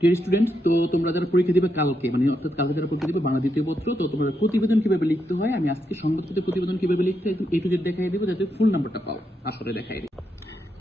Dear student তো তোমরা যারা পরীক্ষা দিবে কালকে মানে অর্থাৎ কালকে যারা পরীক্ষা দিবে, বাংলা দ্বিতীয় পত্র, তো তোমরা প্রতিবেদন কীভাবে লিখতে হয়, আমি আজকে সংবাদপত্রে প্রতিবেদন কীভাবে লিখতে হয় একদম এ দেখাই দেবো, যাতে ফুল নাম্বারটা পাও, আসলে দেখাই দিই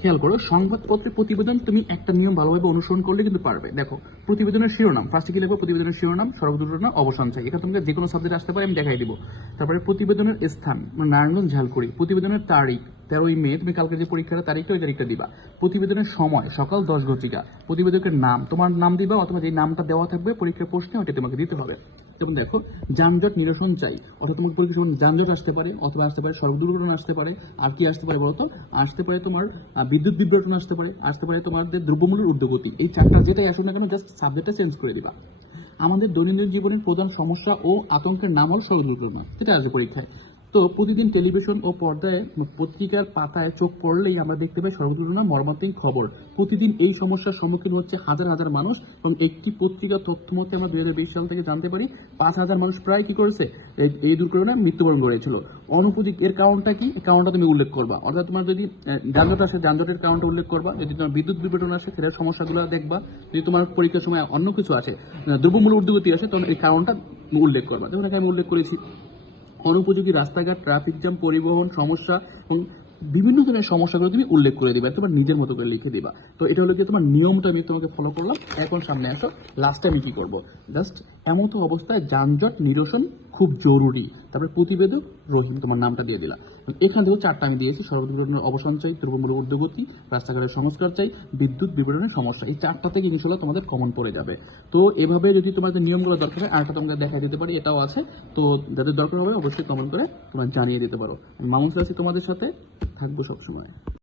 খেয়াল করো, সংবাদপত্রে প্রতিবেদন তুমি একটা নিয়ম ভালোভাবে অনুসরণ করলে কিন্তু পারবে। দেখো, প্রতিবেদনের শিরোনাম ফার্স্টে কি লিখব? প্রতিবেদনের শিরোনাম সড়ক দুর্ঘটনা অবসান চাই। এখানে তোমাকে যে কোনো সাবজেক্ট আসতে পারে, আমি দেখাই দিব। তারপরে প্রতিবেদনের স্থান, নারায়ণগঞ্জ, ঝালকুড়ি। প্রতিবেদনের তারিখ তেরোই মে, তুমি কালকে যে পরীক্ষার তারিখটা, ওই তারিখটা দিবা। প্রতিবেদনের সময়, সকাল দশ ঘটিকা, প্রতিবেদকের নাম, তোমার নাম দিবা অথবা যে নামটা দেওয়া থাকবে, পরীক্ষার প্রশ্নে ওটা তোমাকে দিতে হবে। যেমন দেখো, যানজট নিরসন চাই, অর্থাৎ তোমার পরীক্ষা যানজট আসতে পারে, অথবা আসতে পারে সড়ক দুর্ঘটনা আসতে পারে, আর কি আসতে পারে বলতো? আসতে পারে তোমার বিদ্যুৎ বিভ্রাটন আসতে পারে আসতে পারে তোমাদের দ্রব্যমূল্যের ঊর্ধ্বগতি এই চারটা যেটাই আসুন না কেন জাস্ট সাবজেক্টটা চেঞ্জ করে দিবা। আমাদের দৈনন্দিন জীবনের প্রধান সমস্যা ও আতঙ্কের নাম হল সড়ক দুর্ঘটনা। সেটা আসবে পরীক্ষায়। তো প্রতিদিন টেলিভিশন ও পর্দায় পত্রিকার পাতায় চোখ পড়লেই আমরা দেখতে পাই দুর্ঘটনা মর্মান্তিক খবর। প্রতিদিন এই সমস্যার সম্মুখীন হচ্ছে হাজার হাজার মানুষ এবং একটি পত্রিকার তথ্য মতে আমরা দুই হাজার বিশ সাল থেকে জানতে পারি পাঁচ হাজার মানুষ প্রায় কি করেছে? এই- দুর্ঘটনায় মৃত্যুবরণ করেছিল। অনুপযুক্ত এর কারণটা কি? কারণটা তুমি উল্লেখ করবা। অর্থাৎ তোমার যদি যানজট আসে, যানজটের কারণটা উল্লেখ করবা। যদি তোমার বিদ্যুৎ বিঘটন আসে সেটার সমস্যাগুলো দেখবা। যদি তোমার পরীক্ষার সময় অন্য কিছু আসে দ্রব্যমূল্য ঊর্ধ্বগতি আসে, তখন এই কারণটা উল্লেখ করবা। যেমন আমি উল্লেখ করেছি। অনুপযোগী রাস্তাঘাট ট্রাফিক জ্যাম পরিবহন সমস্যা এবং বিভিন্ন ধরনের সমস্যাগুলো তুমি উল্লেখ করে দিবা, তোমার নিজের মতো করে লিখে দিবা। তো এটা হলো কি তোমার নিয়মটা আমি তোমাকে ফলো করলাম। এখন সামনে আসো লাস্টে আমি কি করব? জাস্ট এমতো অবস্থায় যানজট, নিরসন খুব জরুরি। তারপরে প্রতিবেদক তোমার নামটা দিয়ে দিলাম। এখান থেকেও চারটা আমি দিয়েছি। সড়ক দুর্ঘটনার অবসান চাই তৃণমূল ঊর্ধ্বগতি রাস্তাঘাটের সংস্কার চাই, বিদ্যুৎ বিবরণের সমস্যা। এই চারটা থেকে ইনশাল্লাহ তোমাদের কমন পড়ে যাবে। তো এভাবে যদি তোমাদের নিয়মগুলো দরকার হয়, আরেকটা তোমাকে দেখা দিতে পারি, এটাও আছে। তো যাদের দরকার হবে, অবশ্যই কমন করে তোমরা জানিয়ে দিতে পারো। আমি মামুন আছি তোমাদের সাথে, থাকব সবসময়।